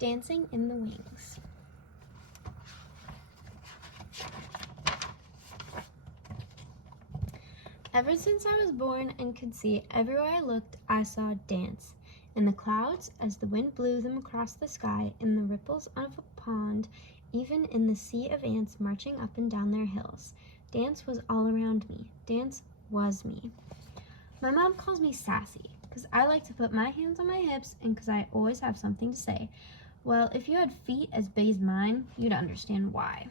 Dancing in the Wings. Ever since I was born and could see, everywhere I looked, I saw dance. In the clouds, as the wind blew them across the sky, in the ripples of a pond, even in the sea of ants marching up and down their hills. Dance was all around me. Dance was me. My mom calls me sassy, because I like to put my hands on my hips and because I always have something to say. Well, if you had feet as big as mine, you'd understand why.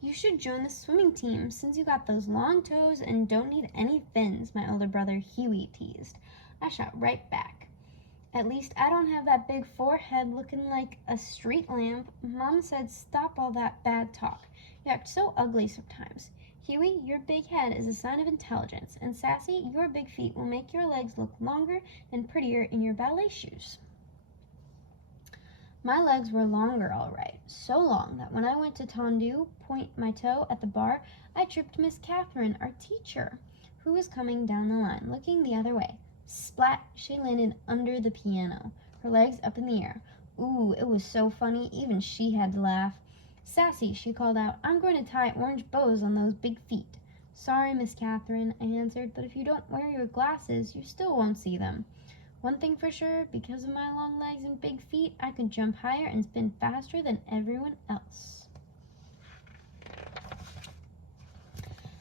You should join the swimming team since you got those long toes and don't need any fins, my older brother Huey teased. I shot right back. At least I don't have that big forehead looking like a street lamp. Mom said stop all that bad talk. You act so ugly sometimes. Huey, your big head is a sign of intelligence, and Sassy, your big feet will make your legs look longer and prettier in your ballet shoes. My legs were longer, all right, so long that when I went to Tondu, point my toe at the bar, I tripped Miss Catherine, our teacher, who was coming down the line, looking the other way. Splat, she landed under the piano, her legs up in the air. Ooh, it was so funny, even she had to laugh. Sassy, she called out, I'm going to tie orange bows on those big feet. Sorry, Miss Catherine, I answered, but if you don't wear your glasses, you still won't see them. One thing for sure, because of my long legs and big feet, I could jump higher and spin faster than everyone else.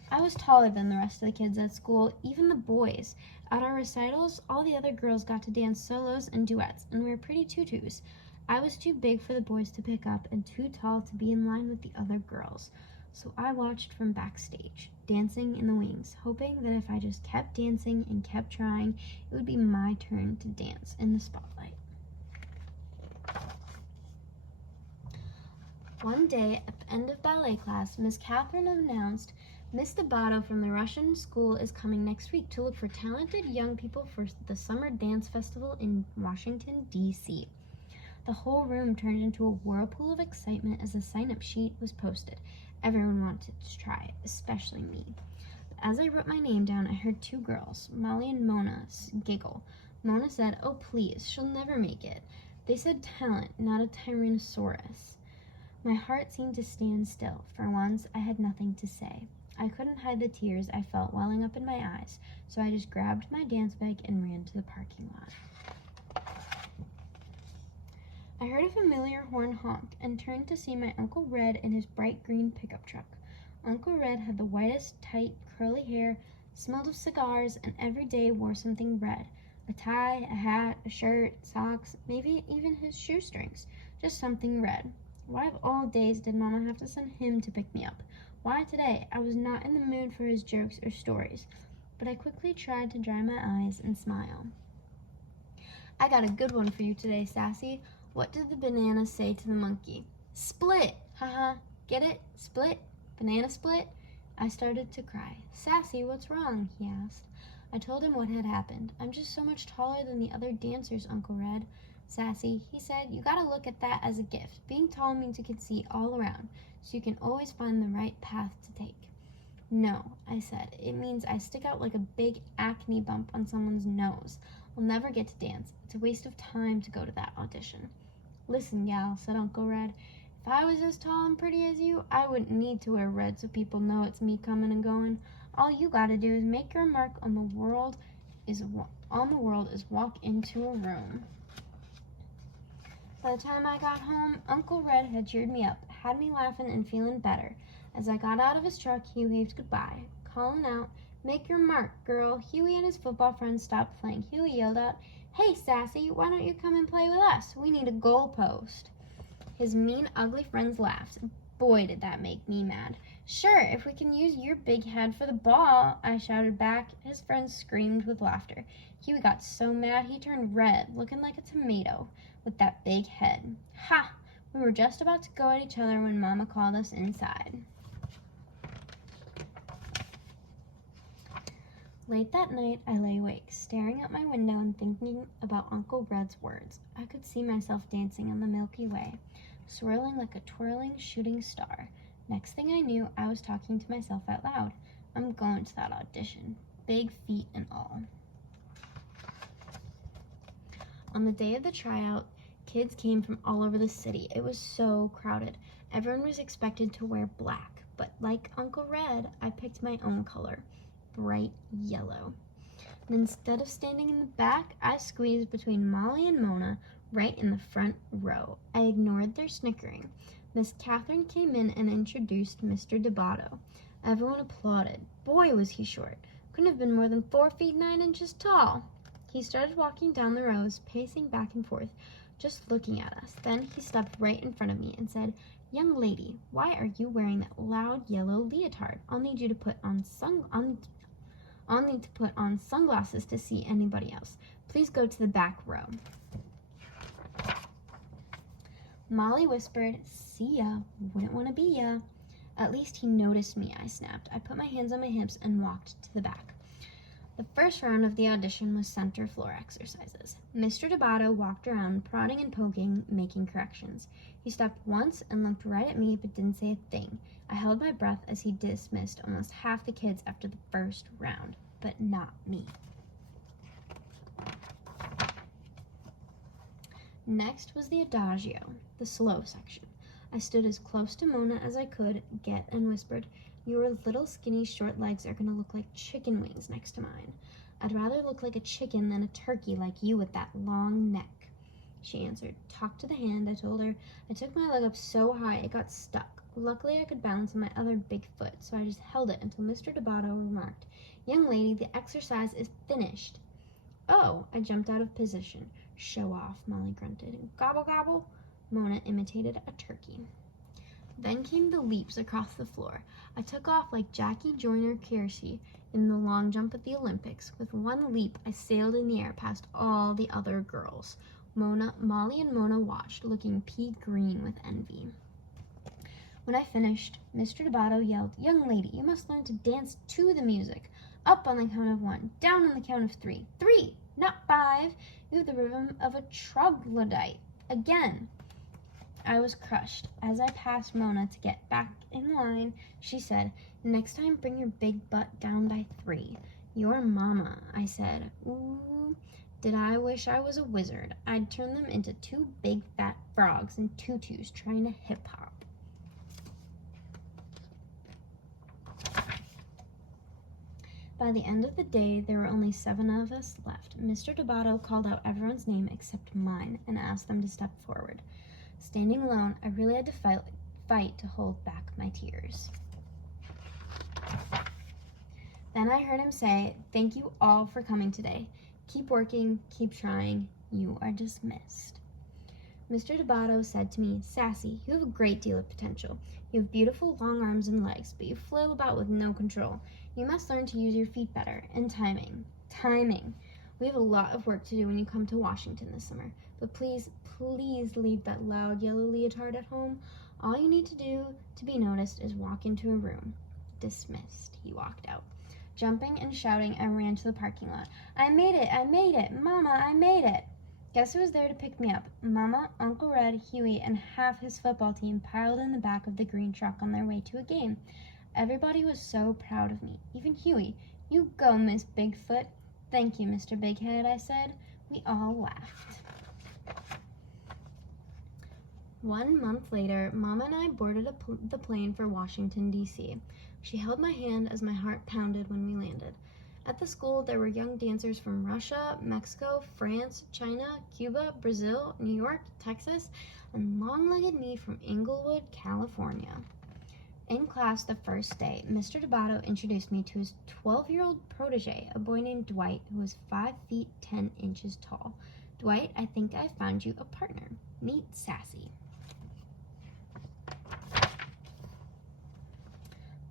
I was taller than the rest of the kids at school, even the boys. At our recitals, all the other girls got to dance solos and duets, and we were pretty tutus. I was too big for the boys to pick up and too tall to be in line with the other girls. So I watched from backstage, dancing in the wings, hoping that if I just kept dancing and kept trying, it would be my turn to dance in the spotlight. One day, at the end of ballet class, Miss Catherine announced, Miss Debato from the Russian school is coming next week to look for talented young people for the Summer Dance Festival in Washington, D.C. The whole room turned into a whirlpool of excitement as the sign-up sheet was posted. Everyone wanted to try, especially me. But as I wrote my name down, I heard two girls, Molly and Mona, giggle. Mona said, oh please, she'll never make it. They said talent, not a Tyrannosaurus. My heart seemed to stand still. For once, I had nothing to say. I couldn't hide the tears I felt welling up in my eyes, so I just grabbed my dance bag and ran to the parking lot. I heard a familiar horn honk and turned to see my Uncle Red in his bright green pickup truck. Uncle Red had the whitest, tight, curly hair, smelled of cigars, and every day wore something red. A tie, a hat, a shirt, socks, maybe even his shoestrings. Just something red. Why of all days did Mama have to send him to pick me up? Why today? I was not in the mood for his jokes or stories. But I quickly tried to dry my eyes and smile. I got a good one for you today, Sassy. What did the banana say to the monkey? Split! Haha. Get it? Split? Banana split? I started to cry. Sassy, what's wrong? He asked. I told him what had happened. I'm just so much taller than the other dancers, Uncle Red. Sassy, he said, you gotta look at that as a gift. Being tall means you can see all around, so you can always find the right path to take. No, I said, it means I stick out like a big acne bump on someone's nose. I'll never get to dance. It's a waste of time to go to that audition. Listen, gal, said Uncle Red, if I was as tall and pretty as you, I wouldn't need to wear red so people know it's me coming and going. All you gotta do is make your mark on the world is walk into a room. By the time I got home, Uncle Red had cheered me up, had me laughing and feeling better. As I got out of his truck, he waved goodbye, calling out, make your mark, girl. Huey and his football friends stopped playing. Huey yelled out, hey, Sassy, why don't you come and play with us? We need a goalpost. His mean, ugly friends laughed. Boy, did that make me mad. Sure, if we can use your big head for the ball, I shouted back. His friends screamed with laughter. Huey got so mad he turned red, looking like a tomato, with that big head. Ha! We were just about to go at each other when Mama called us inside. Late that night, I lay awake, staring out my window and thinking about Uncle Red's words. I could see myself dancing on the Milky Way, swirling like a twirling shooting star. Next thing I knew, I was talking to myself out loud. I'm going to that audition, big feet and all. On the day of the tryout, kids came from all over the city. It was so crowded. Everyone was expected to wear black, but like Uncle Red, I picked my own color, bright yellow. And instead of standing in the back, I squeezed between Molly and Mona right in the front row. I ignored their snickering. Miss Catherine came in and introduced Mr. Debato. Everyone applauded. Boy, was he short. Couldn't have been more than 4 feet 9 inches tall. He started walking down the rows, pacing back and forth, just looking at us. Then he stopped right in front of me and said, "Young lady, why are you wearing that loud yellow leotard? I'll need to put on sunglasses to see anybody else. Please go to the back row." Molly whispered, "See ya, wouldn't want to be ya." At least he noticed me, I snapped. I put my hands on my hips and walked to the back. The first round of the audition was center floor exercises. Mr. Debato walked around, prodding and poking, making corrections. He stopped once and looked right at me but didn't say a thing. I held my breath as he dismissed almost half the kids after the first round, but not me. Next was the adagio, the slow section. I stood as close to Mona as I could get and whispered, "Your little skinny short legs are going to look like chicken wings next to mine. I'd rather look like a chicken than a turkey like you with that long neck." She answered, "Talk to the hand," I told her. I took my leg up so high it got stuck. Luckily I could balance on my other big foot, so I just held it until Mr. Debato remarked, "Young lady, the exercise is finished." "Oh," I jumped out of position. "Show off," Molly grunted. "Gobble, gobble." Mona imitated a turkey. Then came the leaps across the floor. I took off like Jackie Joyner-Kersee in the long jump at the Olympics. With one leap, I sailed in the air past all the other girls. Molly and Mona watched, looking pea-green with envy. When I finished, Mr. Debato yelled, "Young lady, you must learn to dance to the music. Up on the count of 1, down on the count of 3. 3, not 5. You have the rhythm of a troglodyte. Again." I was crushed. As I passed Mona to get back in line, she said, "Next time, bring your big butt down by 3. "Your mama," I said. Ooh, did I wish I was a wizard. I'd turn them into 2 big fat frogs in tutus trying to hip-hop. By the end of the day, there were only 7 of us left. Mr. Debato called out everyone's name except mine and asked them to step forward. Standing alone, I really had to fight to hold back my tears. Then I heard him say, "Thank you all for coming today. Keep working, keep trying. You are dismissed." Mr. Debato said to me, "Sassy, you have a great deal of potential. You have beautiful long arms and legs, but you flail about with no control. You must learn to use your feet better, and timing. Timing. We have a lot of work to do when you come to Washington this summer, but please leave that loud yellow leotard at home. All you need to do to be noticed is walk into a room." Dismissed. He walked out. Jumping and shouting, I ran to the parking lot. I made it! Mama, I made it!" Guess who was there to pick me up? Mama, Uncle Red, Huey, and half his football team piled in the back of the green truck on their way to a game. Everybody was so proud of me, even Huey. "You go, Miss Bigfoot." "Thank you, Mr. Bighead," I said. We all laughed. 1 month later, Mama and I boarded the plane for Washington, D.C. She held my hand as my heart pounded when we landed. At the school, there were young dancers from Russia, Mexico, France, China, Cuba, Brazil, New York, Texas, and long-legged me from Inglewood, California. In class the first day, Mr. Debato introduced me to his 12-year-old protege, a boy named Dwight, who was 5 feet 10 inches tall. "Dwight, I think I found you a partner. Meet Sassy."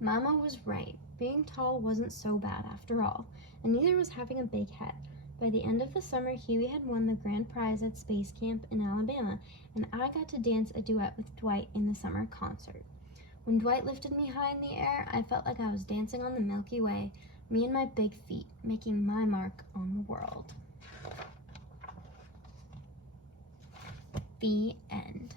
Mama was right. Being tall wasn't so bad after all, and neither was having a big head. By the end of the summer, Huey had won the grand prize at Space Camp in Alabama, and I got to dance a duet with Dwight in the summer concert. When Dwight lifted me high in the air, I felt like I was dancing on the Milky Way, me and my big feet, making my mark on the world. The end.